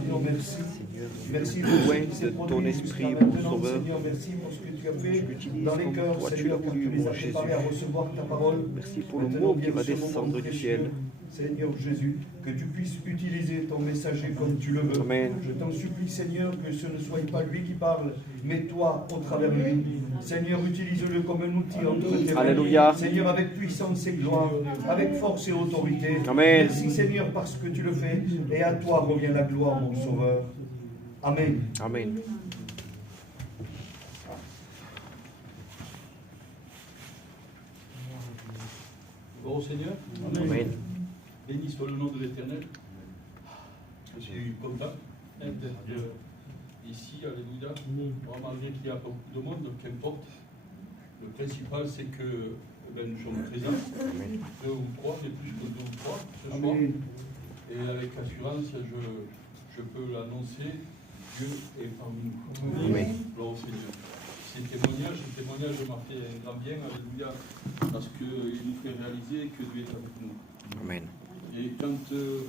Seigneur, merci. Seigneur, Merci j'ai pour ce besoin qui s'est de produit ton jusqu'à esprit, mon maintenant, Sauveur. Seigneur, merci pour ce que tu as Je fait l'utilise dans les comme cœurs, toi tu Seigneur, l'as quand voulu, tu les mon as préparés à Jésus. recevoir ta parole. Merci pour le Maintenant, mot viens qui va ce moment descendre du précieux, ciel. Seigneur Jésus, que tu puisses utiliser ton messager comme tu le veux. Amen. Je t'en supplie, Seigneur, que ce ne soit pas lui qui parle, mais toi au travers de lui. Seigneur, utilise-le comme un outil entre tes mains. Alléluia. Seigneur, avec puissance et gloire, avec force et autorité. Amen. Merci, Seigneur, parce que tu le fais. Et à toi revient la gloire, mon Sauveur. Amen. Amen. Bon Seigneur, Amen. béni soit le nom de l'Éternel. Je suis content d'être ici, alléluia. Malgré qu'il y a beaucoup de monde, qu'importe. Le principal, c'est que nous sommes présents, Amen. 2 ou 3, mais plus que 2 ou 3 ce soir. Amen. Et avec assurance, je peux l'annoncer, Dieu est parmi nous. Amen. Gloire au Seigneur. Ce témoignage m'a fait un grand bien, alléluia, parce qu'il nous fait réaliser que Dieu est avec nous. Amen. Et quand,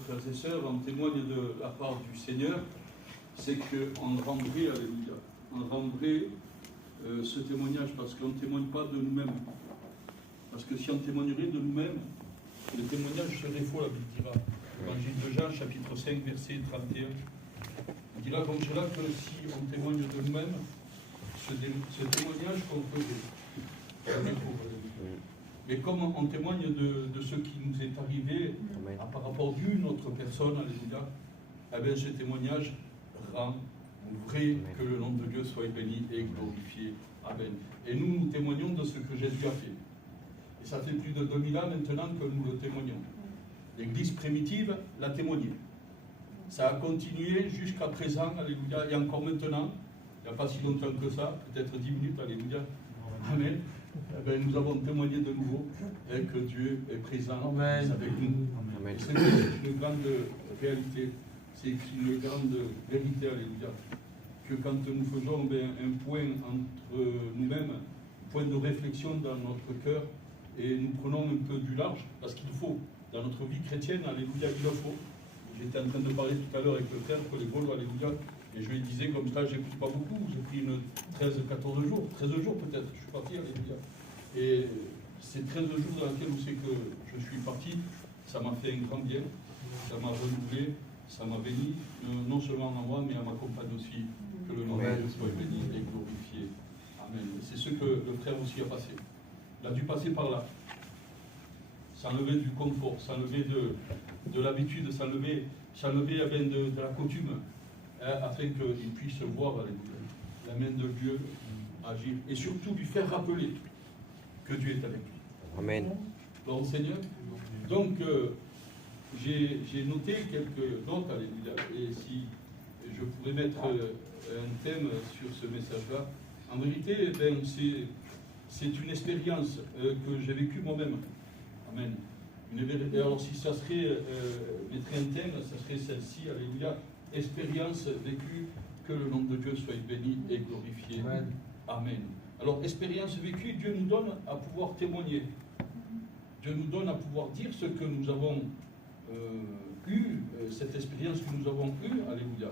frères et sœurs, on témoigne de la part du Seigneur, c'est qu'on rendrait, alléluia, on rendrait ce témoignage, parce qu'on ne témoigne pas de nous-mêmes. Parce que si on témoignerait de nous-mêmes, le témoignage serait faux, la Bible dira. Évangile de Jean, chapitre 5, verset 31. Il dira comme cela que si on témoigne de nous-mêmes, ce témoignage qu'on ferait serait faux. Mais comme on témoigne de ce qui nous est arrivé par rapport d'une autre personne, alléluia, eh bien ce témoignage rend vrai que le nom de Dieu soit béni et glorifié. Amen. Et nous témoignons de ce que Jésus a fait. Et ça fait plus de 2000 ans maintenant que nous le témoignons. L'Église primitive l'a témoigné. Ça a continué jusqu'à présent, alléluia, et encore maintenant, il n'y a pas si longtemps que ça, peut-être 10 minutes, alléluia. Amen. Eh bien, nous avons témoigné de nouveau et que Dieu est présent avec nous. Amen. C'est une grande réalité, c'est une grande vérité, alléluia, que quand nous faisons un point entre nous-mêmes, un point de réflexion dans notre cœur, et nous prenons un peu du large, parce qu'il faut, dans notre vie chrétienne, alléluia, il le faut. J'étais en train de parler tout à l'heure avec le frère Colébol, alléluia, et je lui disais comme ça, j'écoute pas beaucoup, j'ai pris 13 jours peut-être, je suis parti, alléluia. Et ces 13 jours dans lesquels où c'est que je suis parti, ça m'a fait un grand bien, ça m'a renouvelé, ça m'a béni, non seulement à moi, mais à ma compagne aussi, que le nom de Dieu soit béni et glorifié. Amen. C'est ce que le frère aussi a passé. Il a dû passer par là. S'enlever du confort, s'enlever de l'habitude, s'enlever de la coutume, afin qu'il puisse voir la main de Dieu agir. Et surtout lui faire rappeler que Dieu est avec lui. Amen. Donc Seigneur, donc j'ai noté quelques notes, alléluia, et si je pourrais mettre un thème sur ce message-là, en vérité, c'est une expérience que j'ai vécue moi-même. Amen. Alors si ça serait, mettrait un thème, ça serait celle-ci, alléluia, expérience vécue, que le nom de Dieu soit béni et glorifié. Amen. Amen. Alors, expérience vécue, Dieu nous donne à pouvoir témoigner. Dieu nous donne à pouvoir dire ce que nous avons eu, cette expérience que nous avons eue, alléluia,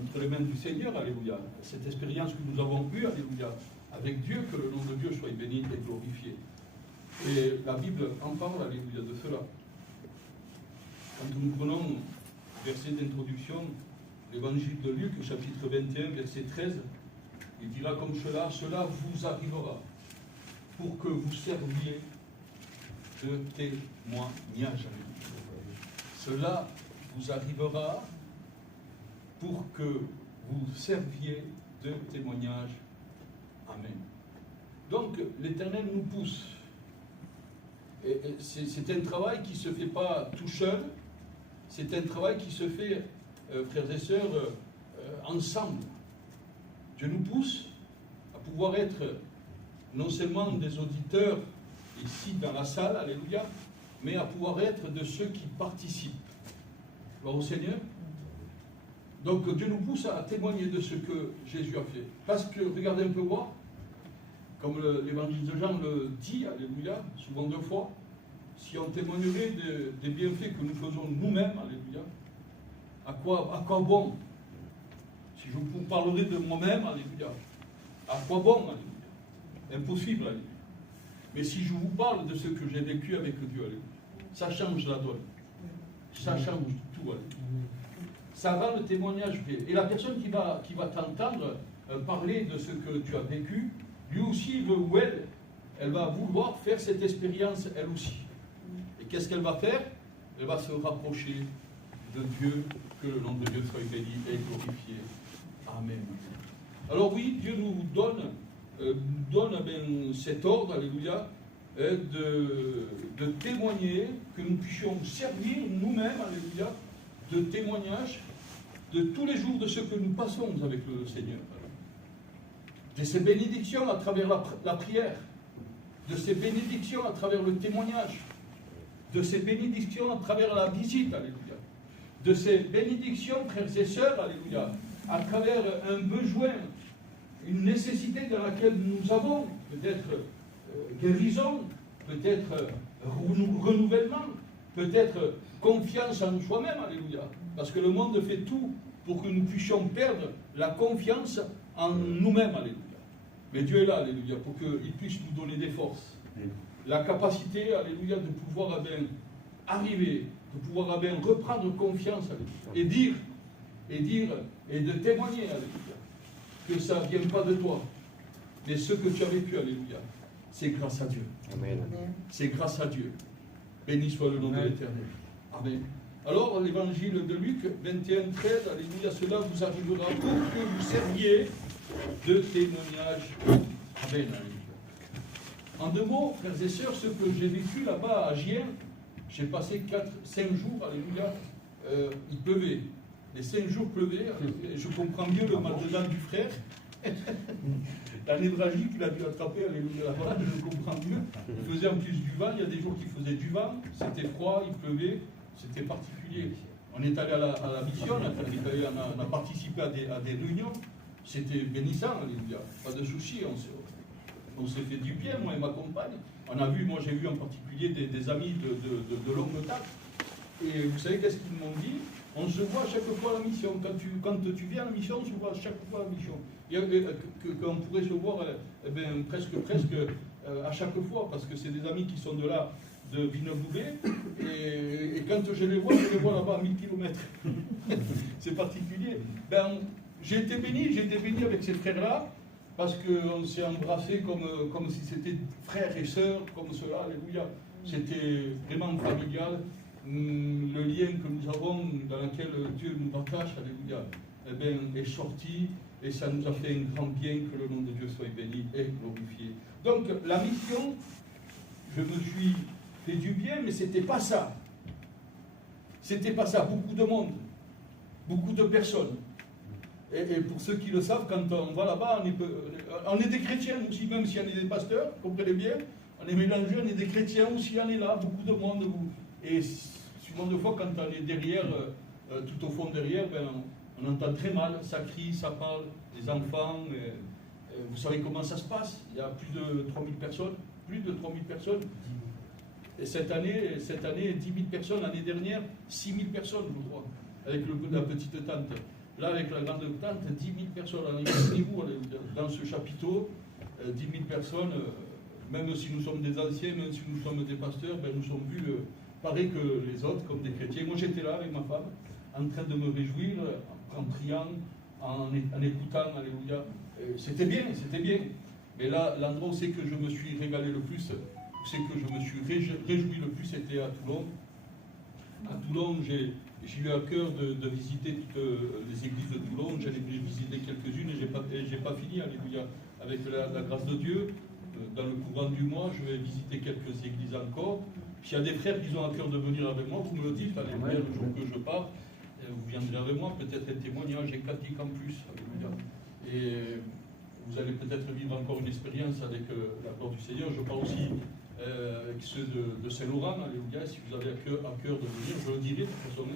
entre les mains du Seigneur, alléluia. Cette expérience que nous avons eue, alléluia, avec Dieu, que le nom de Dieu soit béni et glorifié. Et la Bible en parle, alléluia, de cela. Quand nous prenons verset d'introduction, l'évangile de Luc, chapitre 21, verset 13, il dira comme cela, cela vous arrivera pour que vous serviez de témoignage. Cela vous arrivera pour que vous serviez de témoignage. Amen. Donc, l'Éternel nous pousse. Et c'est un travail qui ne se fait pas tout seul, c'est un travail qui se fait, frères et sœurs, ensemble. Dieu nous pousse à pouvoir être non seulement des auditeurs ici dans la salle, alléluia, mais à pouvoir être de ceux qui participent. Gloire au Seigneur. Donc Dieu nous pousse à témoigner de ce que Jésus a fait. Parce que, regardez un peu voir, comme l'évangile de Jean le dit, alléluia, souvent 2 fois, si on témoignerait des bienfaits que nous faisons nous-mêmes, alléluia, À quoi bon? Si je vous parlerai de moi-même, alléluia, à quoi bon, alléluia? Impossible, alléluia. Mais si je vous parle de ce que j'ai vécu avec Dieu, alléluia, ça change la donne. Ça change tout, alléluia. Ça rend le témoignage vrai. Et la personne qui va t'entendre parler de ce que tu as vécu, lui aussi, il veut ou elle va vouloir faire cette expérience, elle aussi. Et qu'est-ce qu'elle va faire? Elle va se rapprocher de Dieu, que le nom de Dieu soit béni et glorifié. Amen. Alors oui, Dieu nous donne cet ordre, alléluia, de témoigner, que nous puissions servir nous-mêmes, alléluia, de témoignage de tous les jours de ce que nous passons avec le Seigneur. De ces bénédictions à travers la prière, de ces bénédictions à travers le témoignage, de ces bénédictions à travers la visite, alléluia, de ces bénédictions, frères et sœurs, alléluia, à travers un besoin, une nécessité dans laquelle nous avons, peut-être guérison, peut-être renouvellement, peut-être confiance en soi-même, alléluia, parce que le monde fait tout pour que nous puissions perdre la confiance en nous-mêmes, alléluia. Mais Dieu est là, alléluia, pour qu'il puisse nous donner des forces, la capacité, alléluia, de pouvoir arriver, de pouvoir reprendre confiance, alléluia, et de témoigner, alléluia, que ça ne vient pas de toi, mais ce que tu as vécu, alléluia, c'est grâce à Dieu. Amen. C'est grâce à Dieu. Béni soit le nom de l'Éternel. Amen. Alors, l'évangile de Luc 21, 13, alléluia, cela vous arrivera pour que vous serviez de témoignage. Amen. Alléluia. En deux mots, frères et sœurs, ce que j'ai vécu là-bas à Gien, j'ai passé 5 jours, alléluia, il pleuvait. Les 5 jours pleuvaient, et je comprends mieux le mal de dents du frère. La névragie qu'il a dû attraper, alléluia, voilà, je comprends mieux. Il faisait en plus du vent, il y a des jours qui faisaient du vent, c'était froid, il pleuvait, c'était particulier. On est allé à la mission, on a participé à des réunions, c'était bénissant, alléluia, pas de soucis, on s'est fait du bien, moi et ma compagne. Moi j'ai vu en particulier des amis de longue date. Et vous savez qu'est-ce qu'ils m'ont dit? On se voit à chaque fois à la mission. Quand tu viens à la mission, on se voit à chaque fois à la mission. Qu'on pourrait se voir presque à chaque fois, parce que c'est des amis qui sont de là, de Villeneuve-Loubet, et quand je les vois là-bas à 1000 km. C'est particulier. J'ai été béni avec ces frères-là, parce qu'on s'est embrassés comme si c'était frères et sœurs, comme cela, alléluia. C'était vraiment familial. Le lien que nous avons, dans lequel Dieu nous rattache, alléluia, est sorti, et ça nous a fait un grand bien, que le nom de Dieu soit béni et glorifié. Donc, la mission, je me suis fait du bien, mais c'était pas ça. C'était pas ça. Beaucoup de monde, beaucoup de personnes. Et pour ceux qui le savent, quand on va là-bas, on est des chrétiens aussi, même si on est des pasteurs, comprenez bien, on est mélangés, on est des chrétiens aussi, on est là, beaucoup de monde. Et souvent de fois, quand on est derrière, tout au fond derrière, on entend très mal, ça crie, ça parle, les enfants. Vous savez comment ça se passe? Il y a plus de 3000 personnes, Et cette année, 10 000 personnes, l'année dernière, 6 000 personnes, je crois, avec la petite tente. Là, avec la grande tente, 10 000 personnes. Imaginez-vous, dans ce chapiteau, 10 000 personnes, même si nous sommes des anciens, même si nous sommes des pasteurs, nous sommes vus pareil que les autres, comme des chrétiens. Moi, j'étais là avec ma femme, en train de me réjouir, en priant, en écoutant, alléluia. C'était bien. Mais là, l'endroit où c'est que je me suis régalé le plus, où c'est que je me suis réjoui le plus, c'était à Toulon. À Toulon, j'ai eu à cœur de visiter toutes les églises de Toulon. J'en ai visité quelques-unes et j'ai pas fini, alléluia. Avec la grâce de Dieu, dans le courant du mois, je vais visiter quelques églises encore. S'il y a des frères qui ont à cœur de venir avec moi, vous me le dites, alléluia, le jour que je pars, vous viendrez avec moi, peut-être un témoignage et 4 en plus, alléluia. Et vous allez peut-être vivre encore une expérience avec la gloire du Seigneur. Je parle aussi avec ceux de Saint-Laurent, alléluia. Si vous avez à cœur de venir, je le dirai de toute façon.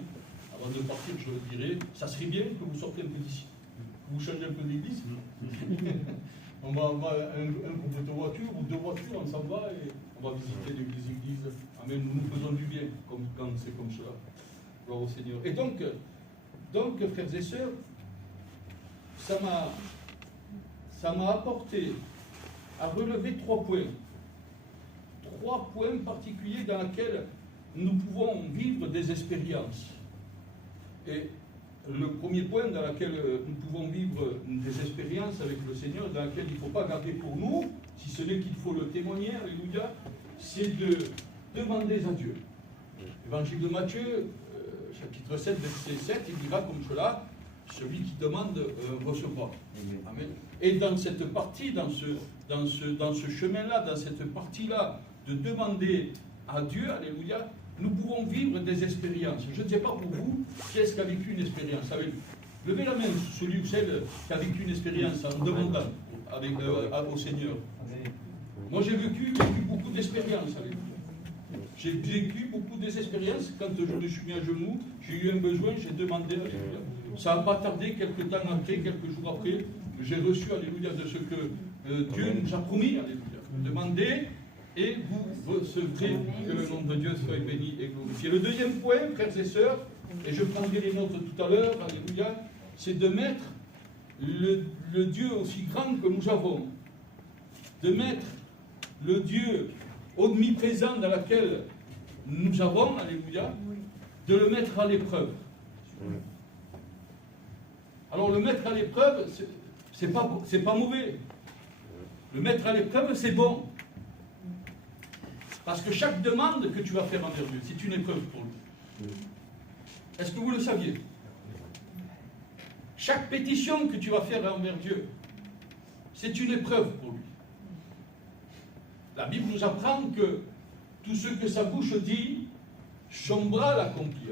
Avant de partir, je le dirai. Ça serait bien que vous sortiez un peu d'ici, que vous changez un peu d'église. On va un groupe de voitures ou 2 voitures, on s'en va et on va visiter les églises. Amen. Nous nous faisons du bien quand c'est comme cela. Gloire au Seigneur. Et donc, Donc, frères et sœurs, ça m'a apporté à relever 3 points. 3 points particuliers dans lesquels nous pouvons vivre des expériences. Et le premier point dans lequel nous pouvons vivre des expériences avec le Seigneur, dans lequel il ne faut pas garder pour nous, si ce n'est qu'il faut le témoigner, alléluia, c'est de demander à Dieu. Évangile de Matthieu, chapitre 7, verset 7, il dira comme cela, celui qui demande recevra. Amen. Et dans cette partie, dans ce chemin-là, dans cette partie-là, de demander à Dieu, alléluia, nous pouvons vivre des expériences. Je ne sais pas pour vous, qui est-ce qui a vécu une expérience? Levez la main, celui ou celle qui a vécu une expérience en demandant au Seigneur. Moi, j'ai vécu beaucoup d'expériences, alléluia. J'ai vécu beaucoup d'expériences. Quand je me suis mis à genoux, j'ai eu un besoin, j'ai demandé, alléluia. Ça n'a pas tardé, quelques temps après, quelques jours après, j'ai reçu, alléluia, de ce que Dieu nous a promis, alléluia. Demandez et vous recevrez, que le nom de Dieu soit béni et glorifié. Le deuxième point, frères et sœurs, et je prendrai les notes tout à l'heure, alléluia, c'est de mettre le Dieu aussi grand que nous avons, de mettre le Dieu omniprésent dans lequel nous avons, alléluia, de le mettre à l'épreuve. Alors le mettre à l'épreuve, c'est pas mauvais. Le mettre à l'épreuve, c'est bon. Parce que chaque demande que tu vas faire envers Dieu, c'est une épreuve pour lui. Est-ce que vous le saviez? Chaque pétition que tu vas faire envers Dieu, c'est une épreuve pour lui. La Bible nous apprend que tout ce que sa bouche dit, son bras l'accomplit.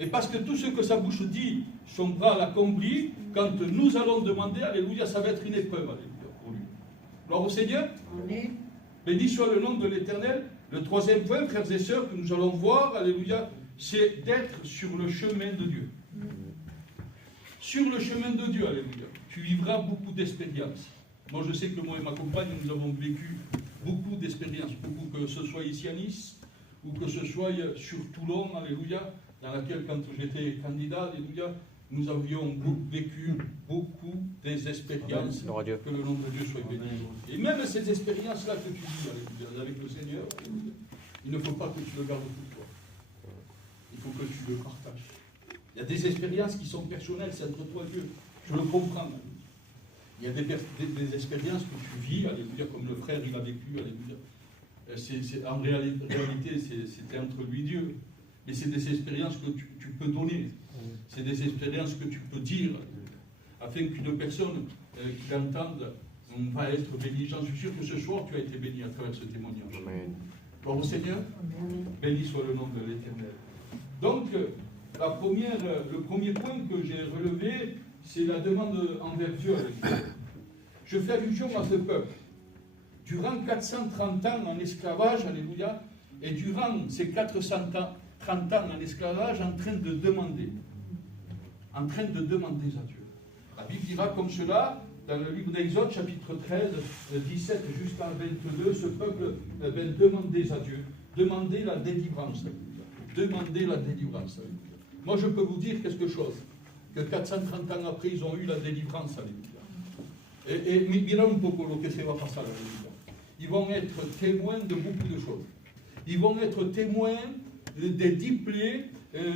Et parce que tout ce que sa bouche dit, son bras l'accomplit, quand nous allons demander, alléluia, ça va être une épreuve, alléluia, pour lui. Gloire au Seigneur. Amen. Béni soit le nom de l'Éternel. Le troisième point, frères et sœurs, que nous allons voir, alléluia, c'est d'être sur le chemin de Dieu. Sur le chemin de Dieu, alléluia, tu vivras beaucoup d'expériences. Moi, je sais que moi et ma compagne, nous avons vécu beaucoup d'expériences, beaucoup, que ce soit ici à Nice, ou que ce soit sur Toulon, alléluia, dans laquelle, quand j'étais candidat, alléluia, nous avions vécu beaucoup des expériences. Que le nom de Dieu soit béni. Et même ces expériences-là que tu vis, alléluia, avec le Seigneur, alléluia, il ne faut pas que tu le gardes pour toi. Il faut que tu le partages. Il y a des expériences qui sont personnelles, c'est entre toi et Dieu. Je le comprends. Alléluia. Il y a des expériences que tu vis, alléluia, comme le frère il a vécu, alléluia. En réalité, c'était entre lui et Dieu. Mais c'est des expériences que tu peux donner. C'est des expériences que tu peux dire, afin qu'une personne qui l'entende va être bénie. J'en suis sûr que ce soir, tu as été béni à travers ce témoignage. Amen. Gloire au Seigneur. Amen. Béni soit le nom de l'Éternel. Donc, le premier point que j'ai relevé, c'est la demande envers Dieu. Je fais allusion à ce peuple. Durant 430 ans en esclavage, alléluia, et durant ces 430 ans en esclavage, en train de demander à Dieu. La Bible dira comme cela, dans le livre d'Exode, chapitre 13, 17 jusqu'à 22, ce peuple demandait à Dieu, demandez la délivrance. Demandez la délivrance. Moi, je peux vous dire quelque chose, que 430 ans après, ils ont eu la délivrance. Et mira un poco lo que se va pasar. Ils vont être témoins de beaucoup de choses. Ils vont être témoins des 10 plaies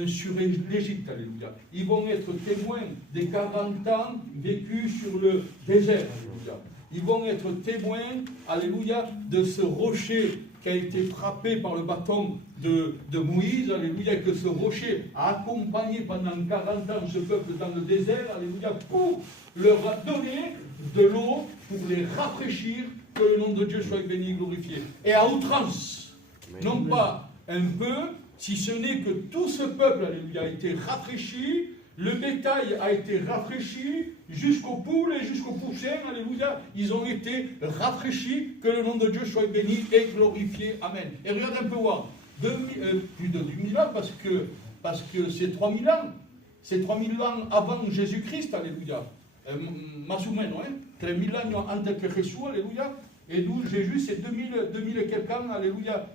sur l'Égypte, alléluia. Ils vont être témoins des 40 ans vécus sur le désert, alléluia. Ils vont être témoins, alléluia, de ce rocher qui a été frappé par le bâton de Moïse, alléluia, que ce rocher a accompagné pendant 40 ans ce peuple dans le désert, alléluia, pour leur donner de l'eau, pour les rafraîchir, que le nom de Dieu soit béni et glorifié. Et à outrance, non pas un peu, si ce n'est que tout ce peuple, alléluia, a été rafraîchi, le bétail a été rafraîchi, jusqu'aux poules et jusqu'aux poussins, alléluia, ils ont été rafraîchis, que le nom de Dieu soit béni et glorifié, amen. Et regarde un peu voir, plus de 2000 ans, parce que c'est 3000 ans, c'est 3000 ans avant Jésus-Christ, alléluia, más ou menos, 3000 ans antes que Jésus, alléluia, et nous, Jésus, c'est 2000 et quelques ans, alléluia,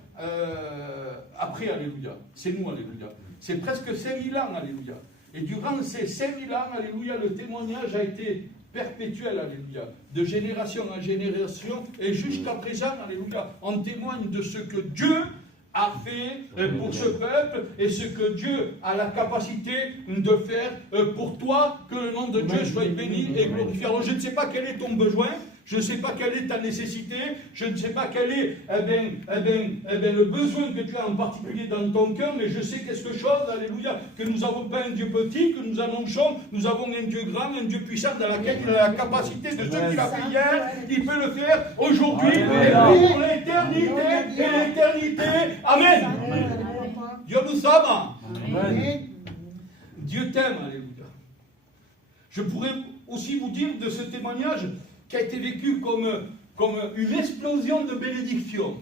après, alléluia, c'est nous, alléluia, c'est presque 5000 ans, alléluia. Et durant ces 5000 ans, alléluia, le témoignage a été perpétuel, alléluia, de génération en génération, et jusqu'à présent, alléluia, on témoigne de ce que Dieu a fait pour ce peuple et ce que Dieu a la capacité de faire pour toi, que le nom de Dieu soit béni et glorifié. Alors je ne sais pas quel est ton besoin, je ne sais pas quelle est ta nécessité, je ne sais pas quel est le besoin que tu as en particulier dans ton cœur, mais je sais quelque chose, alléluia, que nous n'avons pas un Dieu petit, que nous annonçons, nous avons un Dieu grand, un Dieu puissant dans lequel il a la capacité de ce qu'il a fait hier, il peut le faire aujourd'hui et pour l'éternité et l'éternité. Amen. Dieu nous aime. Amen. Dieu t'aime, alléluia. Je pourrais aussi vous dire de ce témoignage qui a été vécu comme une explosion de bénédiction.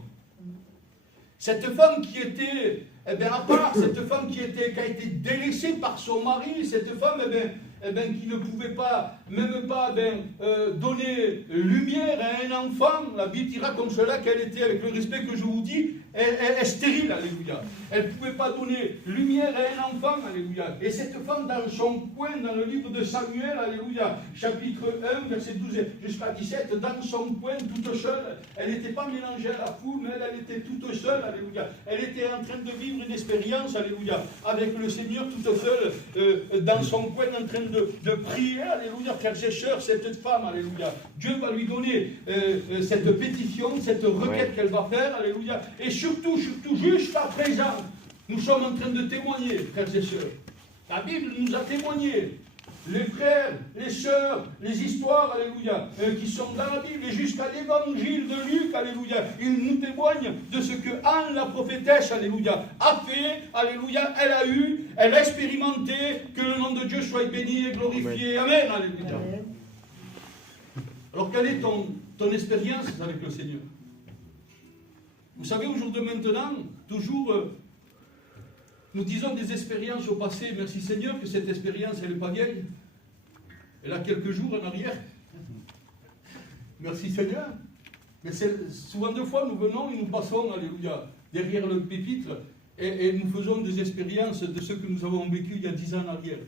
Cette femme qui était, à part, cette femme qui a été délaissée par son mari, cette femme, qui ne pouvait pas, même pas, donner lumière à un enfant, la Bible dira comme cela qu'elle était, avec le respect que je vous dis, elle est stérile, alléluia. Elle ne pouvait pas donner lumière à un enfant, alléluia. Et cette femme, dans son coin, dans le livre de Samuel, alléluia, chapitre 1, verset 12 jusqu'à 17, dans son coin, toute seule, elle n'était pas mélangée à la foule, mais elle était toute seule, alléluia. Elle était en train de vivre une expérience, alléluia, avec le Seigneur, toute seule, dans son coin, en train de prier, alléluia, frères et sœurs, cette femme, alléluia. Dieu va lui donner cette pétition, cette requête qu'elle va faire, alléluia. Et surtout, jusqu'à présent, nous sommes en train de témoigner, frères et sœurs. La Bible nous a témoigné, les frères, les sœurs, les histoires, alléluia, qui sont dans la Bible, et jusqu'à l'évangile de Luc, alléluia. Ils nous témoignent de ce que Anne, la prophétesse, alléluia, a fait, alléluia, elle a expérimenté, que le nom de Dieu soit béni et glorifié. Amen, alléluia. Alors, quelle est ton expérience avec le Seigneur? Vous savez, au jour de maintenant, toujours, nous disons des expériences au passé. Merci Seigneur que cette expérience, elle n'est pas vieille. Elle a quelques jours en arrière. Merci Seigneur. Mais souvent de fois, nous venons et nous passons, alléluia, derrière le pupitre et nous faisons des expériences de ce que nous avons vécu il y a 10 ans en arrière.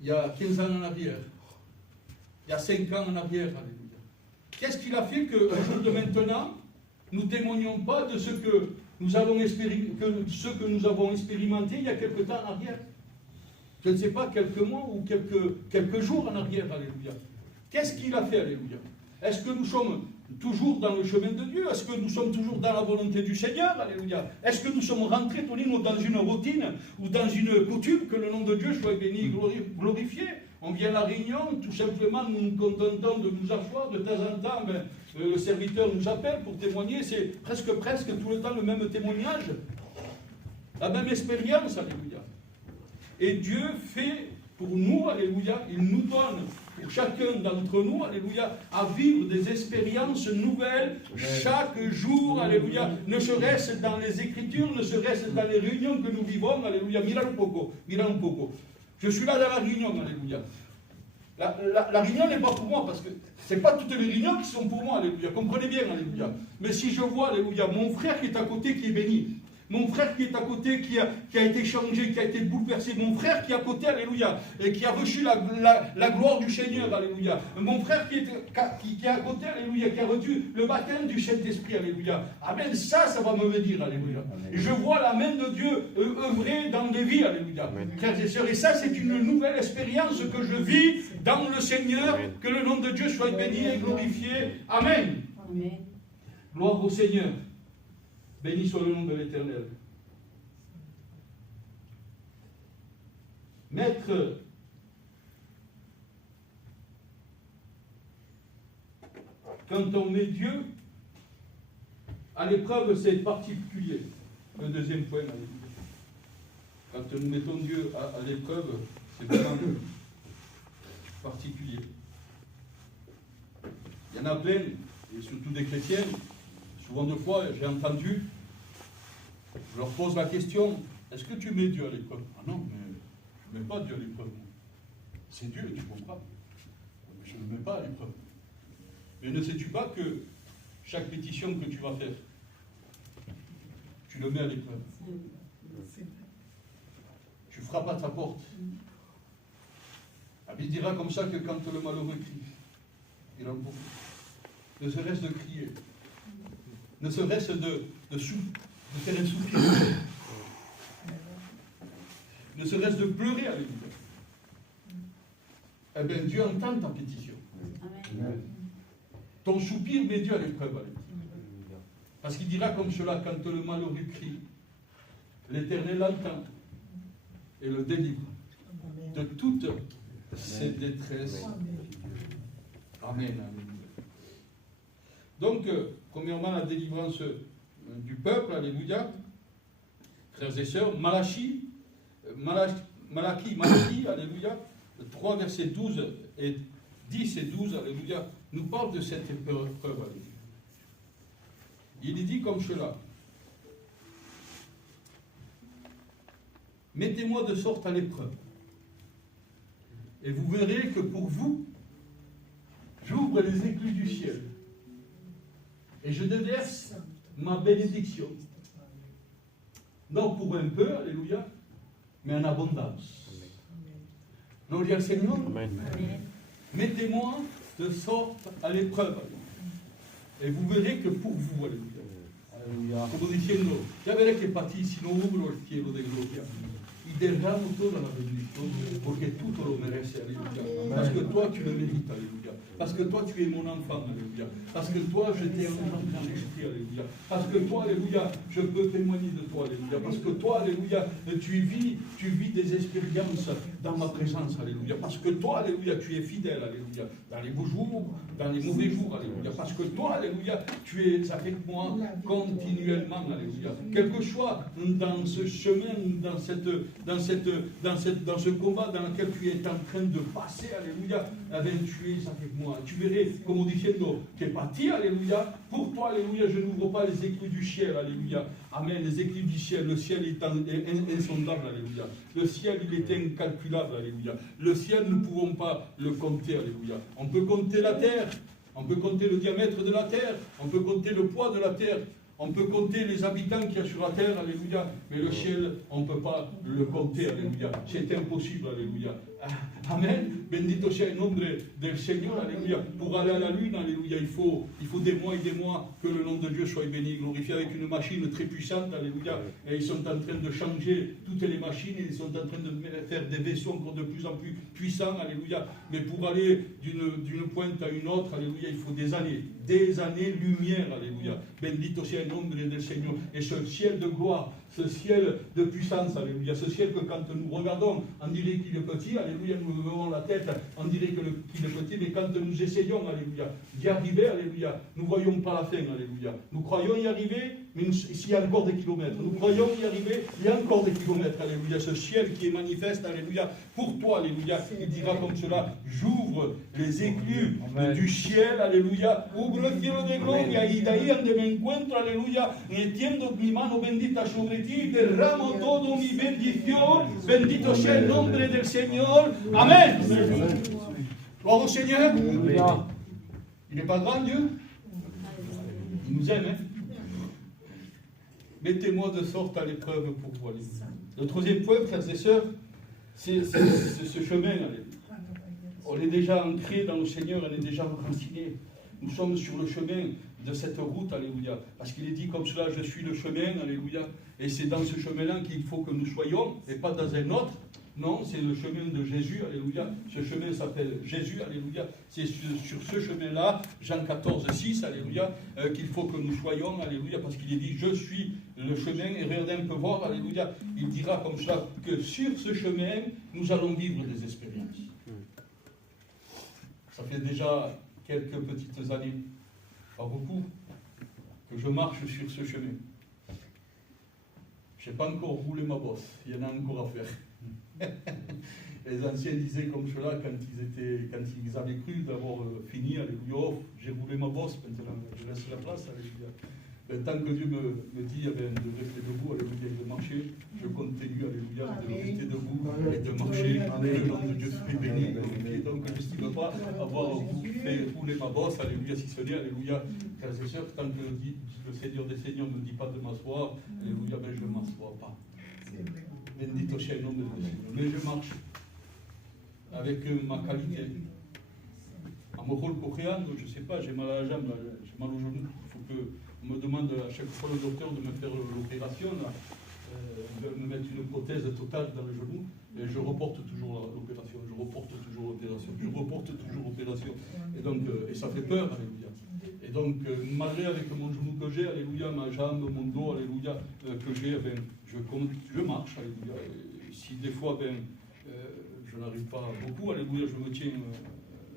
Il y a 15 ans en arrière. Il y a 5 ans en arrière, alléluia. Qu'est-ce qu'il a fait qu'au jour de maintenant, nous ne témoignons pas de ce que nous avons expérimenté il y a quelque temps en arrière? Je ne sais pas, quelques mois ou quelques jours en arrière, alléluia. Qu'est-ce qu'il a fait, alléluia? Est-ce que nous sommes toujours dans le chemin de Dieu? Est-ce que nous sommes toujours dans la volonté du Seigneur, alléluia? Est-ce que nous sommes rentrés, Tonino, dans une routine ou dans une coutume, que le nom de Dieu soit béni et glorifié? On vient à la réunion, tout simplement, nous nous contentons de nous asseoir, de temps en temps, le serviteur nous appelle pour témoigner, c'est presque tout le temps le même témoignage, la même expérience, alléluia. Et Dieu fait pour nous, alléluia, il nous donne, pour chacun d'entre nous, alléluia, à vivre des expériences nouvelles chaque jour, alléluia, ne serait-ce dans les Écritures, ne serait-ce dans les réunions que nous vivons, alléluia, mira un poco. Je suis là dans la réunion, alléluia. La réunion n'est pas pour moi, parce que ce n'est pas toutes les réunions qui sont pour moi, alléluia. Comprenez bien, alléluia. Mais si je vois, alléluia, mon frère qui est à côté qui est béni, mon frère qui est à côté qui a été changé, qui a été bouleversé, mon frère qui est à côté, alléluia, et qui a reçu la gloire du Seigneur, alléluia. Mon frère qui est à côté, alléluia, qui a reçu le baptême du Saint-Esprit, alléluia. Amen, ça va me venir, alléluia. Et je vois la main de Dieu œuvrer dans des vies, alléluia. Frères et sœurs, et ça c'est une nouvelle expérience que je vis dans le Seigneur, que le nom de Dieu soit béni et glorifié. Amen. Amen. Gloire au Seigneur. Béni soit le nom de l'Éternel. Maître, quand on met Dieu à l'épreuve, c'est particulier. Le deuxième point, quand nous mettons Dieu à l'épreuve, c'est vraiment particulier. Il y en a plein, et surtout des chrétiens. Souvent de fois, j'ai entendu, je leur pose la question, est-ce que tu mets Dieu à l'épreuve? Ah non, mais je ne mets pas Dieu à l'épreuve. C'est Dieu, tu comprends? Mais je ne le mets pas à l'épreuve. Mais ne sais-tu pas que chaque pétition que tu vas faire, tu le mets à l'épreuve? Tu frappe à ta porte. La Bible dira comme ça que quand le malheureux crie, il en profite. Ne serait-ce de crier, ne serait-ce de faire un soupir, ne serait-ce de pleurer, alléluia. Eh bien, Dieu entend ta pétition. Amen. Ton soupir met Dieu à l'épreuve, alléluia. Parce qu'il dira comme cela, quand le malheureux crie, l'Éternel l'entend et le délivre de toutes ses détresses. Amen. Donc, premièrement, la délivrance du peuple, alléluia. Frères et sœurs, Malachie, alléluia, 3 versets 12 et 10 et 12, alléluia, nous parle de cette épreuve, alléluia. Il est dit comme cela. Mettez-moi de sorte à l'épreuve, et vous verrez que pour vous, j'ouvre les écluses du ciel, et je déverse ma bénédiction. Non pour un peu, alléluia, mais en abondance. Non, dit Seigneur, mettez-moi de sorte à l'épreuve, et vous verrez que pour vous, alléluia. Como diciendo, ya veré que para ti, si no hubo el cielo de gloria, y derramo toda la bendición, porque tú te lo mereces, alléluia. Parce que toi, tu le mérites, alléluia. Parce que toi, tu es mon enfant, alléluia. Parce que toi, je t'ai entendu dans l'esprit, alléluia. Parce que toi, alléluia, je peux témoigner de toi, alléluia. Parce que toi, alléluia, tu vis des expériences dans ma présence, alléluia. Parce que toi, alléluia, tu es fidèle, alléluia. Dans les beaux jours, dans les mauvais jours, alléluia. Parce que toi, alléluia, tu es avec moi continuellement, alléluia. Quel que soit dans ce chemin, dans ce combat dans lequel tu es en train de passer, alléluia, eh bien, tu es avec moi. Tu verrais, comme diciendo, que para ti, alléluia, pour toi, alléluia, je n'ouvre pas les écluses du ciel, alléluia. Amen, les écluses du ciel, le ciel est insondable, alléluia. Le ciel, il est incalculable, alléluia. Le ciel, nous ne pouvons pas le compter, alléluia. On peut compter la terre, on peut compter le diamètre de la terre, on peut compter le poids de la terre, on peut compter les habitants qu'il y a sur la terre, alléluia, mais le ciel, on ne peut pas le compter, alléluia. C'est impossible, alléluia. Amen. Bendito sea el nombre del Seigneur, alléluia. Pour aller à la lune, alléluia, il faut des mois et des mois que le nom de Dieu soit béni, glorifié avec une machine très puissante, alléluia. Et ils sont en train de changer toutes les machines, ils sont en train de faire des vaisseaux encore de plus en plus puissants, alléluia. Mais pour aller d'une pointe à une autre, alléluia, il faut des années-lumière, alléluia. Bendito sea el nombre del Seigneur. Et ce ciel de gloire, ce ciel de puissance, alléluia, ce ciel que quand nous regardons, on dirait qu'il est petit, alléluia, nous levons la tête, on dirait qu'il est petit, mais quand nous essayons, alléluia, d'y arriver, alléluia, nous ne voyons pas la fin, alléluia. Nous croyons y arriver, mais s'il y a encore des kilomètres. Nous croyons y arriver, il y a encore des kilomètres, alléluia. Ce ciel qui est manifeste, alléluia, pour toi, alléluia, il dira comme cela, j'ouvre les écluses du ciel, alléluia, ouvre le cielo de gloria, y de ahí donde me encuentro, alléluia, metiendo mi mano bendita sobre ti, derramo todo mi bendición, bendito sea el nombre del Señor, amén. Gloire au Seigneur. Il n'est pas grand, Dieu? Il nous aime, hein? Mettez-moi de sorte à l'épreuve pour vous, alléluia. Le troisième point, frères et sœurs, c'est ce chemin, alléluia. On est déjà ancré dans le Seigneur, on est déjà enraciné. Nous sommes sur le chemin de cette route, alléluia. Parce qu'il est dit comme cela, je suis le chemin, alléluia. Et c'est dans ce chemin-là qu'il faut que nous soyons, et pas dans un autre. Non, c'est le chemin de Jésus, alléluia. Ce chemin s'appelle Jésus, alléluia. C'est sur ce chemin-là, Jean 14, 6, alléluia, qu'il faut que nous soyons, alléluia, parce qu'il est dit, je suis le chemin, et rien peut voir, alléluia. Il dira comme ça, que sur ce chemin, nous allons vivre des expériences. Ça fait déjà quelques petites années, pas beaucoup, que je marche sur ce chemin. Je n'ai pas encore roulé ma bosse, il y en a encore à faire. Les anciens disaient comme cela quand ils avaient cru d'avoir fini, alléluia, j'ai roulé ma bosse, maintenant je laisse la place, alléluia. Ben, tant que Dieu me dit de rester debout, alléluia, et de marcher, je continue, alléluia, de rester debout et de marcher. Le nom de Dieu soit béni. Donc je n'estime pas avoir fait rouler ma bosse, alléluia, si ce n'est, alléluia, frères et sœurs, tant que le Seigneur des Seigneurs ne me dit pas de m'asseoir, alléluia, ben je ne m'assois pas. bendito sea el nombre del Señor. Mais je marche avec ma qualité. A lo mejor cojeando, je ne sais pas, j'ai mal à la jambe, là, j'ai mal au genou. Il faut qu'on me demande à chaque fois le docteur de me faire l'opération. Ils veulent me mettre une prothèse totale dans le genou. Et je reporte toujours l'opération, je reporte toujours l'opération, je reporte toujours l'opération. Et donc, et ça fait peur, alléluia. Et donc, malgré avec mon genou que j'ai, alléluia, ma jambe, mon dos, alléluia, que j'ai, ben, je marche, alléluia. Et si des fois, ben, je n'arrive pas beaucoup, alléluia, je me tiens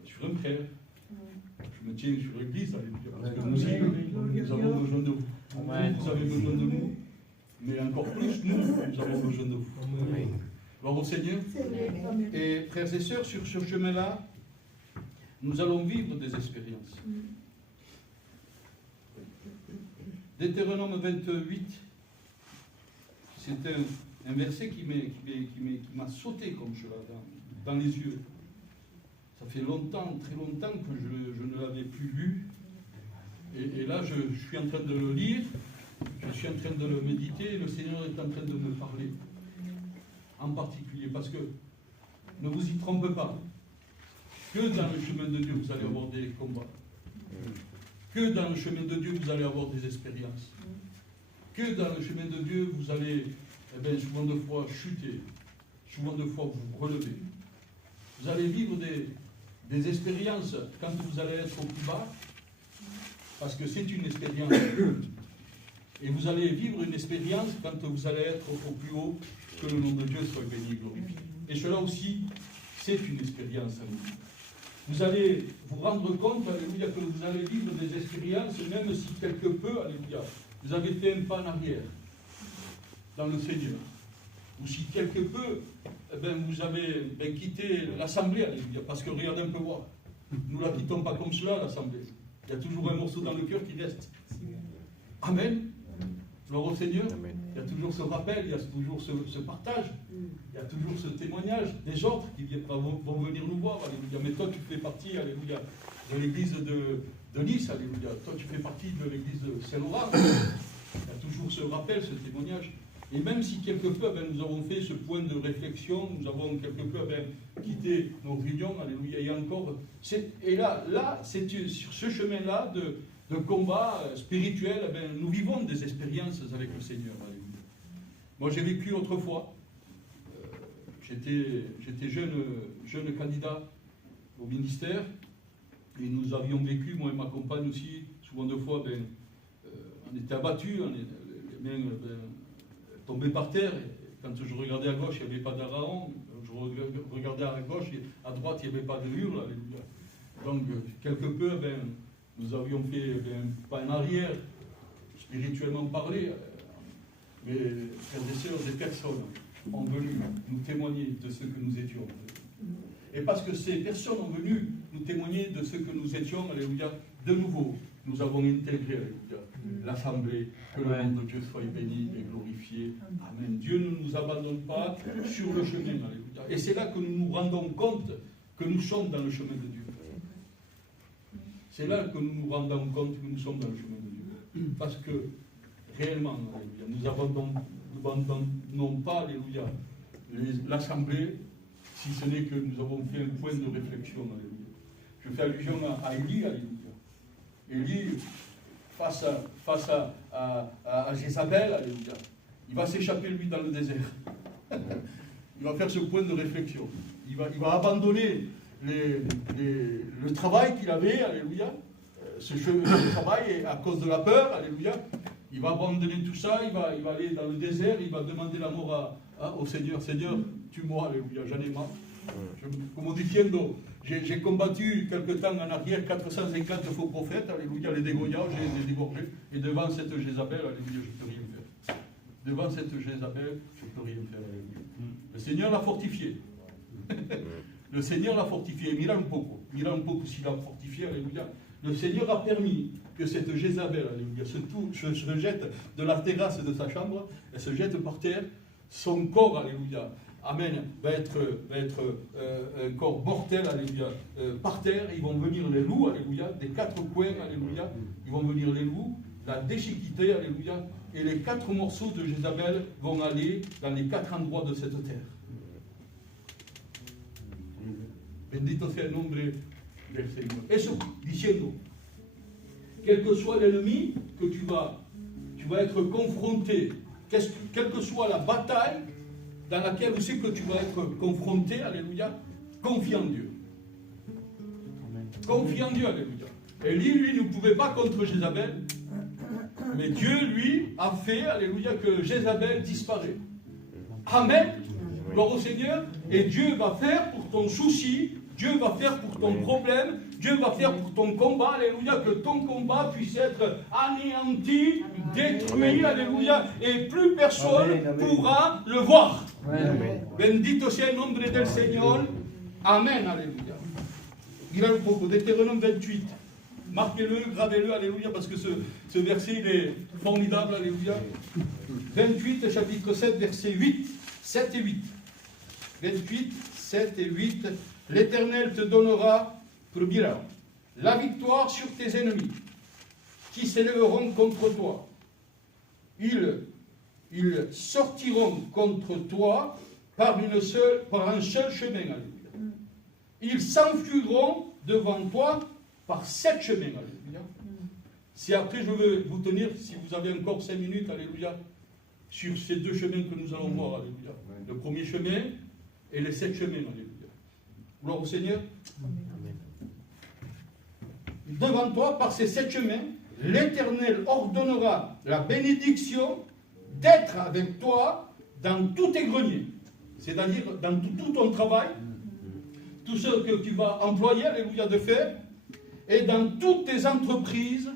sur un frère, je me tiens sur l'église, alléluia. Parce que nous avons besoin de vous. Vous avez besoin de nous, mais encore plus, nous avons besoin de vous. Gloire au Seigneur. Et frères et sœurs, sur ce chemin-là, nous allons vivre des expériences. Deutéronome 28, c'est un verset qui m'a sauté comme cela dans les yeux. Ça fait longtemps, très longtemps que je ne l'avais plus lu. Et là, je suis en train de le lire, je suis en train de le méditer, et le Seigneur est en train de me parler. En particulier, parce que ne vous y trompez pas, que dans le chemin de Dieu vous allez avoir des combats, que dans le chemin de Dieu vous allez avoir des expériences, que dans le chemin de Dieu vous allez souvent de fois chuter, souvent de fois vous relever. Vous allez vivre des expériences quand vous allez être au plus bas, parce que c'est une expérience. Et vous allez vivre une expérience quand vous allez être au plus haut, que le nom de Dieu soit béni et glorifié. Et cela aussi, c'est une expérience à nous. Vous allez vous rendre compte, alléluia, que vous allez vivre des expériences, même si quelque peu, alléluia, vous avez fait un pas en arrière dans le Seigneur. Ou si quelque peu, vous avez quitté l'assemblée, alléluia, parce que regardez un peu voir. Nous ne la quittons pas comme cela, l'assemblée. Il y a toujours un morceau dans le cœur qui reste. Amen. Gloire au Seigneur. Amen. Il y a toujours ce rappel, il y a toujours ce partage, il y a toujours ce témoignage des autres qui vont venir nous voir, alléluia. Mais toi, tu fais partie, alléluia, de l'église de Nice, alléluia. Toi, tu fais partie de l'église de Saint-Laurent. Il y a toujours ce rappel, ce témoignage. Et même si quelque peu, nous avons fait ce point de réflexion, nous avons quelque peu quitté nos réunions, alléluia, et encore, et là, c'est sur ce chemin-là de combat spirituel, nous vivons des expériences avec le Seigneur. Alléluia. Moi, j'ai vécu autrefois, j'étais jeune candidat au ministère, et nous avions vécu, moi et ma compagne aussi, souvent de fois, on était abattus, les mains tombaient par terre. Quand je regardais à gauche, il n'y avait pas d'Araon, je regardais à gauche, à droite, il n'y avait pas de hurle. Alléluia. Donc, quelque peu, nous avions fait pas en arrière, spirituellement parlé, mais frères et sœurs, des personnes ont venu nous témoigner de ce que nous étions. Et parce que ces personnes ont venu nous témoigner de ce que nous étions, alléluia, de nouveau, nous avons intégré, alléluia, l'assemblée, que le nom de Dieu soit béni et glorifié. Amen. Dieu ne nous abandonne pas sur le chemin, alléluia. Et c'est là que nous nous rendons compte que nous sommes dans le chemin de Dieu. C'est là que nous nous rendons compte que nous sommes dans le chemin de Dieu. Parce que, réellement, alléluia, nous n'abandonnons pas, alléluia, l'assemblée, si ce n'est que nous avons fait un point de réflexion, alléluia. Je fais allusion à Élie, alléluia. Élie, face à Jézabel, alléluia, il va s'échapper, lui, dans le désert. Il va faire ce point de réflexion. Il va abandonner le travail qu'il avait, alléluia, ce travail à cause de la peur, alléluia. Il va abandonner tout ça, il va aller dans le désert, il va demander la mort au Seigneur. Seigneur, tue-moi, alléluia, j'en ai marre. Comme diciendo, j'ai combattu quelque temps en arrière 450 faux prophètes, alléluia, les dégoïas, je les ai dégorgés, et devant cette Jézabel, alléluia, je ne peux rien faire. Devant cette Jézabel, je ne peux rien faire, alléluia. Le Seigneur l'a fortifié. Le Seigneur l'a fortifié, mira un poco s'il l'a fortifié, alléluia. Le Seigneur a permis que cette Jézabel, alléluia, se jette de la terrasse de sa chambre, elle se jette par terre, son corps, alléluia, amen, va être un corps mortel, alléluia, par terre, ils vont venir les loups, alléluia, des quatre coins, alléluia, ils vont venir les loups, la déchiqueter, alléluia, et les 4 morceaux de Jézabel vont aller dans les 4 endroits de cette terre. Bendito sea el nombre del Señor. Eso, diciendo, quel que soit l'ennemi que tu vas être confronté, quelle que soit la bataille dans laquelle tu sais que tu vas être confronté, alléluia, confie en Dieu. Confie en Dieu, alléluia. Élie, lui, ne pouvait pas contre Jézabel, mais Dieu, lui, a fait, alléluia, que Jézabel disparaît. Amen. Gloire au Seigneur. Et Dieu va faire pour ton souci, Dieu va faire pour ton problème, Dieu va faire pour ton combat, alléluia, que ton combat puisse être anéanti, détruit, alléluia, et plus personne pourra le voir. Bendito sea el nombre del Señor. Amen, alléluia. Il a le propos, Deutéronome 28. Marquez-le, gravez-le, alléluia, parce que ce verset, il est formidable, alléluia. 28, chapitre 7, verset 8. 7 et 8. 28, 7 et 8. L'Éternel te donnera, probira, la victoire sur tes ennemis, qui s'élèveront contre toi. Ils sortiront contre toi par un seul chemin, alléluia. Ils s'enfuiront devant toi par 7 chemins, alléluia. Si après je veux vous tenir, si vous avez encore 5 minutes, alléluia, sur ces 2 chemins que nous allons voir, alléluia. Le premier chemin et les 7 chemins, alléluia. Gloire au Seigneur. Amen. Devant toi, par ces 7 chemins, l'Éternel ordonnera la bénédiction d'être avec toi dans tous tes greniers. C'est-à-dire dans tout ton travail, tout ce que tu vas employer, alléluia, de faire, et dans toutes tes entreprises.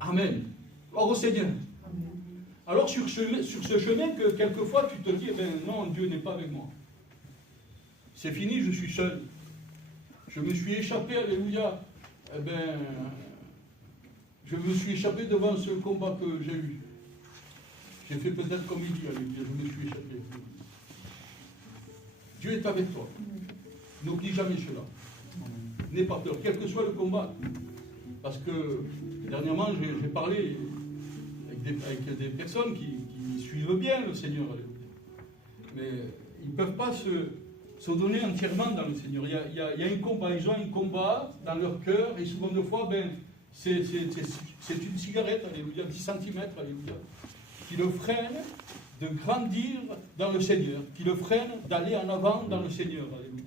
Amen. Gloire au Seigneur. Amen. Alors sur ce chemin que quelquefois tu te dis, eh bien, non, Dieu n'est pas avec moi. C'est fini, je suis seul. Je me suis échappé, alléluia. Eh bien, je me suis échappé devant ce combat que j'ai eu. J'ai fait peut-être comme il dit, alléluia, je me suis échappé. Dieu est avec toi. N'oublie jamais cela. N'aie pas peur, quel que soit le combat. Parce que dernièrement, j'ai parlé avec des personnes qui suivent bien le Seigneur, alléluia. Mais ils ne peuvent pas se donner entièrement dans le Seigneur. Il y a un combat, ils ont un combat dans leur cœur, et souvent de fois, c'est une cigarette, alléluia, 10 cm, alléluia, qui le freine de grandir dans le Seigneur, qui le freine d'aller en avant dans le Seigneur, alléluia.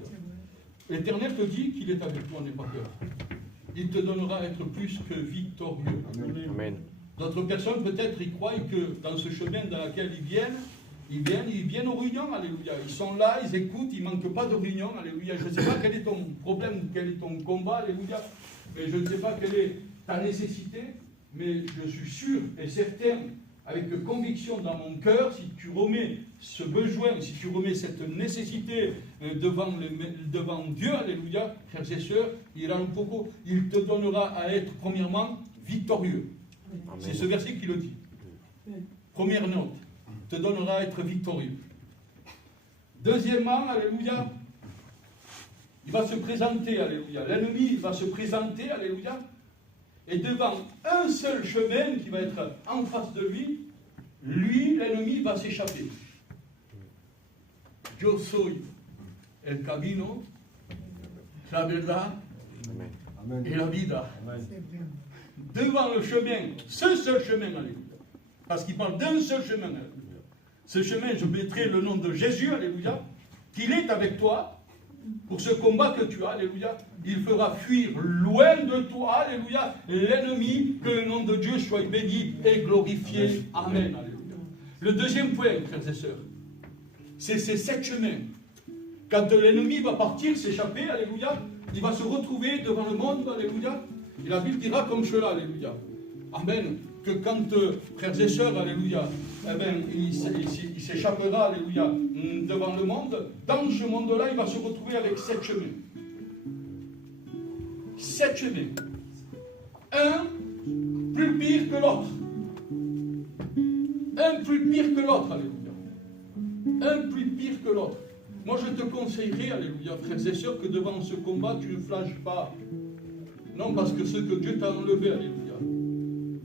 L'Éternel te dit qu'il est avec toi, n'aie pas peur. Il te donnera à être plus que victorieux. Amen. D'autres personnes peut-être y croient que dans ce chemin dans lequel ils viennent aux réunions, alléluia. Ils sont là, ils écoutent, il ne manque pas de réunion, alléluia. Je ne sais pas quel est ton problème, quel est ton combat, alléluia. Mais je ne sais pas quelle est ta nécessité, mais je suis sûr et certain, avec conviction dans mon cœur, si tu remets ce besoin, si tu remets cette nécessité devant Dieu, alléluia, frères et sœurs, il te donnera à être premièrement victorieux. Amen. C'est ce verset qui le dit. Première note, te donnera à être victorieux. Deuxièmement, alléluia, il va se présenter, alléluia. L'ennemi va se présenter, alléluia, et devant un seul chemin qui va être en face de lui, l'ennemi va s'échapper. Yo soy el camino, la verdad et la vida. Devant le chemin, ce seul chemin, alléluia. Parce qu'il parle d'un seul chemin, alléluia. Ce chemin, je mettrai le nom de Jésus, alléluia, qu'il est avec toi pour ce combat que tu as, alléluia. Il fera fuir loin de toi, alléluia, l'ennemi, que le nom de Dieu soit béni et glorifié. Amen, alléluia. Le deuxième point, frères et sœurs, c'est ces 7 chemins. Quand l'ennemi va partir, s'échapper, alléluia, il va se retrouver devant le monde, alléluia, et la Bible dira comme cela, alléluia. Amen. Que quand, frères et sœurs, alléluia, eh ben, il s'échappera, alléluia, devant le monde, dans ce monde-là, il va se retrouver avec 7 chemins. 7 chemins. Un plus pire que l'autre. Un plus pire que l'autre, alléluia. Un plus pire que l'autre. Moi, je te conseillerais, alléluia, frères et sœurs, que devant ce combat, tu ne flanches pas. Non, parce que ce que Dieu t'a enlevé, alléluia,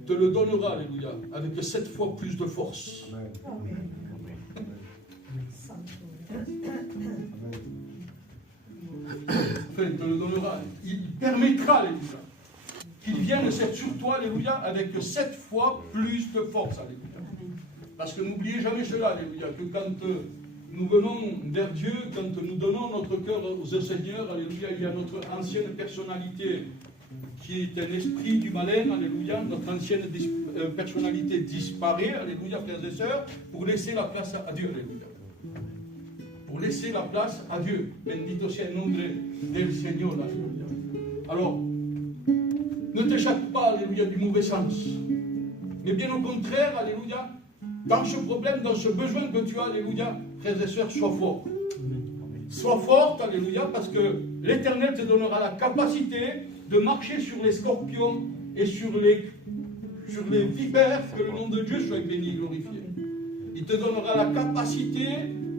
te le donnera, alléluia, avec 7 fois plus de force. Enfin, il te le donnera. Il permettra, alléluia, qu'il vienne sur toi, alléluia, avec 7 fois plus de force, alléluia. Parce que n'oubliez jamais cela, alléluia, que quand nous venons vers Dieu, quand nous donnons notre cœur au Seigneur, alléluia, il y a notre ancienne personnalité qui est un esprit du malin, alléluia, notre ancienne personnalité disparaît, alléluia, frères et sœurs, pour laisser la place à Dieu, alléluia. Pour laisser la place à Dieu. Bendito sea el nombre del Señor, alléluia. Alors, ne t'échappe pas, alléluia, du mauvais sens. Mais bien au contraire, alléluia, dans ce problème, dans ce besoin que tu as, alléluia, frères et sœurs, sois fort. Sois forte, alléluia, parce que l'Éternel te donnera la capacité de marcher sur les scorpions et sur les vipères, que le nom de Dieu soit béni et glorifié. Il te donnera la capacité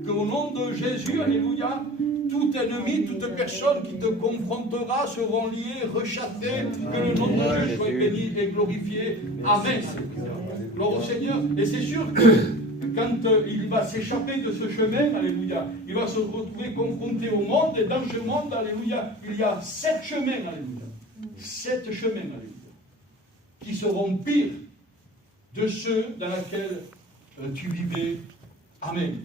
qu'au nom de Jésus, alléluia, tout ennemi, toute personne qui te confrontera seront liés, rechassés, que le nom de Dieu soit béni et glorifié. Amen. Gloire au Seigneur. Et c'est sûr que quand il va s'échapper de ce chemin, alléluia, il va se retrouver confronté au monde, et dans ce monde, alléluia, il y a 7 chemins, alléluia. 7 chemins, alléluia, qui seront pires de ceux dans lesquels tu vivais. Amen.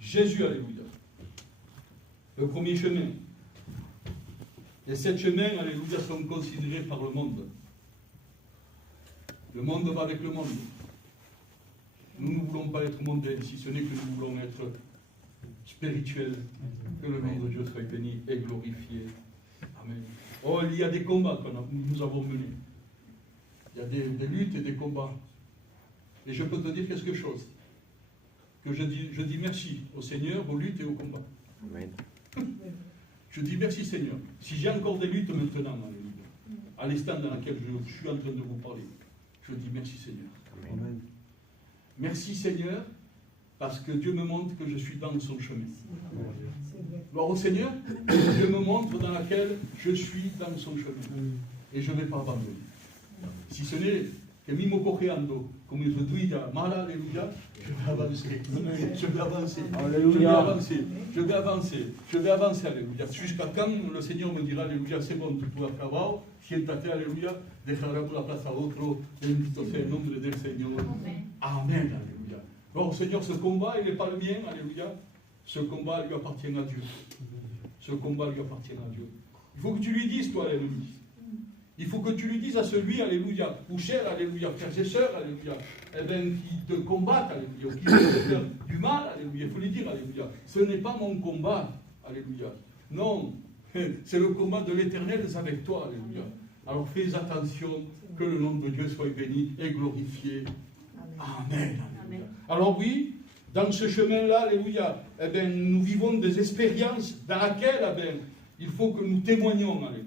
Jésus, alléluia. Le premier chemin. Les 7 chemins, alléluia, sont considérés par le monde. Le monde va avec le monde. Nous ne voulons pas être mondains, si ce n'est que nous voulons être spirituels. Que le nom de Dieu soit béni et glorifié. Amen. Oh, il y a des combats que nous avons menés. Il y a des luttes et des combats. Et je peux te dire quelque chose. Que je dis merci au Seigneur, aux luttes et aux combats. Amen. Je dis merci Seigneur. Si j'ai encore des luttes maintenant, alléluia, à l'instant dans lequel je suis en train de vous parler, je dis merci Seigneur. Amen. Merci Seigneur, parce que Dieu me montre que je suis dans son chemin. Gloire au Seigneur, Dieu me montre dans laquelle je suis dans son chemin. Et je ne vais pas abandonner. Si ce n'est que mimo cojeando, comme je dis, mal, alléluia, je vais avancer. Je vais avancer. Alléluia. Je vais avancer, alléluia. Jusqu'à quand le Seigneur me dira, alléluia, c'est bon, tu peux acabar, siéntate, alléluia, dejaremos la place a otro, bendito sea el nombre del Señor. Amen, alléluia. Alors, Seigneur, ce combat, il n'est pas le mien, alléluia. Ce combat lui appartient à Dieu. Ce combat lui appartient à Dieu. Il faut que tu lui dises, toi, alléluia. Il faut que tu lui dises à celui, alléluia, ou cher, alléluia, frères et sœurs, alléluia, eh bien, qui te combattent, alléluia, qui te faire du mal, alléluia. Il faut lui dire, alléluia, ce n'est pas mon combat, alléluia. Non, c'est le combat de l'Éternel avec toi, alléluia. Alors fais attention, que le nom de Dieu soit béni et glorifié. Amen. Amen. Alors oui, dans ce chemin-là, alléluia, eh bien, nous vivons des expériences dans lesquelles, eh bien, il faut que nous témoignions, alléluia.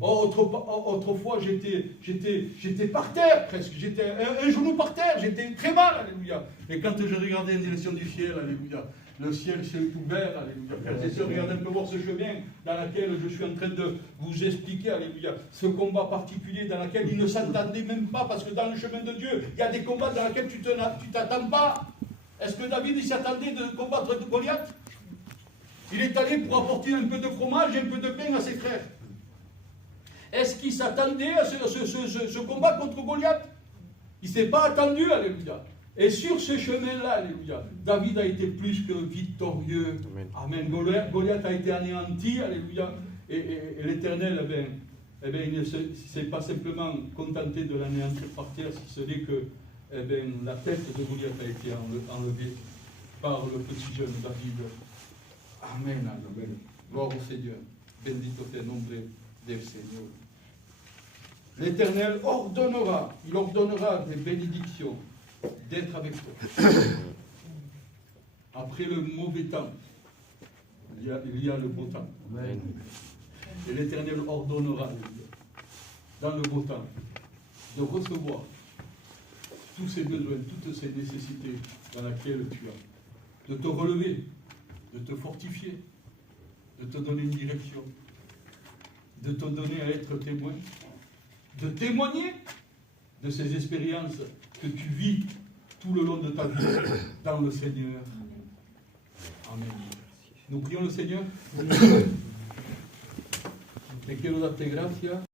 Autrefois, j'étais par terre presque, j'étais un genou par terre, j'étais très mal, alléluia. Et quand je regardais en direction du ciel, alléluia, le ciel s'est ouvert, alléluia. Frères et sœurs, regardez un peu voir ce chemin dans lequel je suis en train de vous expliquer, alléluia, ce combat particulier dans lequel il ne s'entendait même pas, parce que dans le chemin de Dieu, il y a des combats dans lesquels tu t'attends pas. Est-ce que David il s'attendait de combattre Goliath? Il est allé pour apporter un peu de fromage et un peu de pain à ses frères. Est-ce qu'il s'attendait à ce combat contre Goliath? Il ne s'est pas attendu, alléluia. Et sur ce chemin-là, alléluia, David a été plus que victorieux. Amen. Goliath a été anéanti, alléluia. Et l'Éternel, eh bien, il ne s'est pas simplement contenté de l'anéantir par terre, si ce n'est que la tête de Goliath a été enlevée par le petit jeune David. Amen. Amen. Gloire au Seigneur. Bendito sea el nombre del Señor. L'Éternel il ordonnera des bénédictions d'être avec toi. Après le mauvais temps, il y a le beau temps. Amen. Et l'Éternel ordonnera, dans le beau temps, de recevoir tous ces besoins, toutes ces nécessités dans lesquelles tu as, de te relever, de te fortifier, de te donner une direction, de te donner à être témoin, de témoigner de ces expériences que tu vis tout le long de ta vie dans le Seigneur. Amen. Nous prions le Seigneur. Te quiero darte gracias.